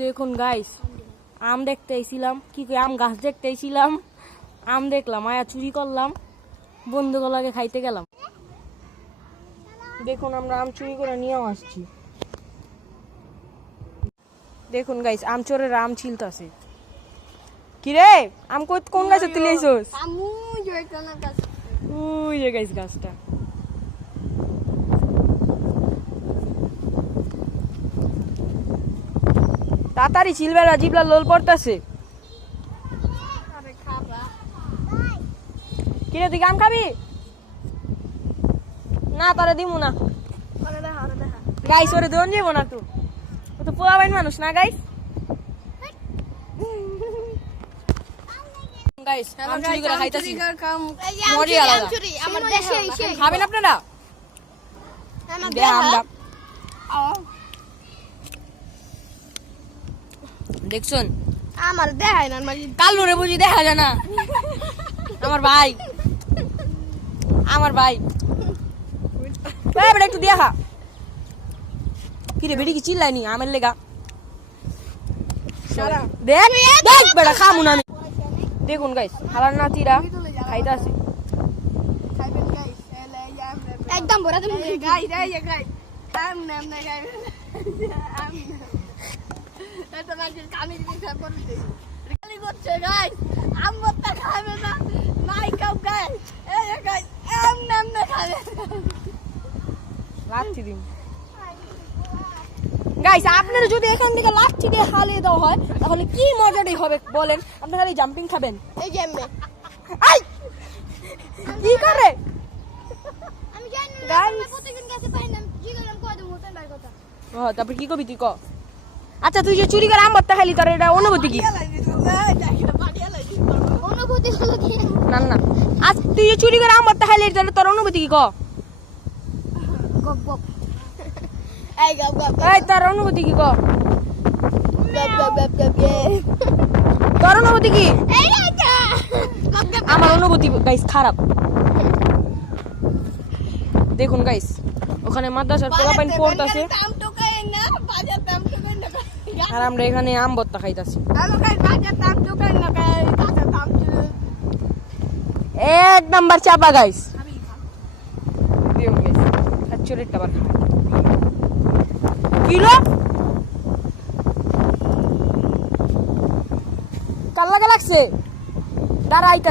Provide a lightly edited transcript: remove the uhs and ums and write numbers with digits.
দেখুন গাইস, আম দেখতে এসেছিলাম, কি কই আম গাছ দেখতে এসেছিলাম, আম দেখলাম, আয়া চুরি করলাম, বন্ধুগুলোকে খাইতে গেলাম। দেখুন আমরা আম চুরি করে নিয়েও আসছি। দেখুন গাইস, আম চোরের আম ছিলতাছে। কি রে, আম কোন গাছে তুলে আইছস? ওই যে গাইস গাছটা। তাড়াতাড়ি ছিলবেলা, জিবলা লোল পড়তাছে। কিরে তুই আম খাবি না? তারা দিমু না গাইস, ওরে দোন যাবো না। তো ও তো পোলা বাইন মানুষ না গাইস। গাইস আম চুরি করে খাইতাছি, মজা আলাদা। খাবেন আপনারা? আমরা দেখছুন আমার দেখায় না, কালো রে বুঝি দেখা যায় না। আমার ভাই, আমার ভাই বেটা একটু দেখা। কি রে বেটি কি চিল্লাইনি আমার লেগা? দেখ দেখ বেটা খামু না আমি। দেখুন গাইস, হালার নাতিরা খাইতাছে। একদম বড় তুমি গাই এটা নাকি কানে দিতে পড়ছে খালি করছে গাইস। আম বত্তা খাবে না নাই কাউ গাইস, এই গাইস আম নাম না খাবে। লাঠি দিন গাইস, আপনারা যদি এখান থেকে লাঠি দিয়ে হালিয়ে দেওয়া হয় তাহলে কি মজাটাই হবে বলেন? আপনারা খালি জাম্পিং খাবেন। এই যে এমনে আই কি করে আমি জানি না, আমি প্রতিদিন কাছে পাই না, কি করলাম কই দেব ওটা নাই কথা। ও তারপর কি কবি তুই ক? আচ্ছা তুই যে চুরি করে আম ভর্তা খালি, তোর এটা অনুভূতি কি? অনুভূতি হলো কি? না না, আজ তুই যে চুরি করে আম ভর্তা খালি, এটা তোর অনুভূতি কি ক? গপ গপ এই গপ গপ এই তোর অনুভূতি কি ক? গপ গপ গপ গপ তোর অনুভূতি কি? এই এটা গপ গপ। আমার অনুভূতি গাইস খারাপ। দেখুন গাইস, ওখানে মাদ্রাসার পোলাপাইন পড়তাছে দাম টোকাই না, বাজার দাম টোকাই না, আর আমরা এখানে আম ভর্তা খাইতাছি। আলো গাই বাজার দাম টোকাই না, গাই বাজার দাম ছিল। এক নাম্বার চাপা গাইস। দেখুন গাইস, আচ্ছরের টাবার খায় কিলো কাল লাগা লাগছে, দাঁড়া আইতাছি।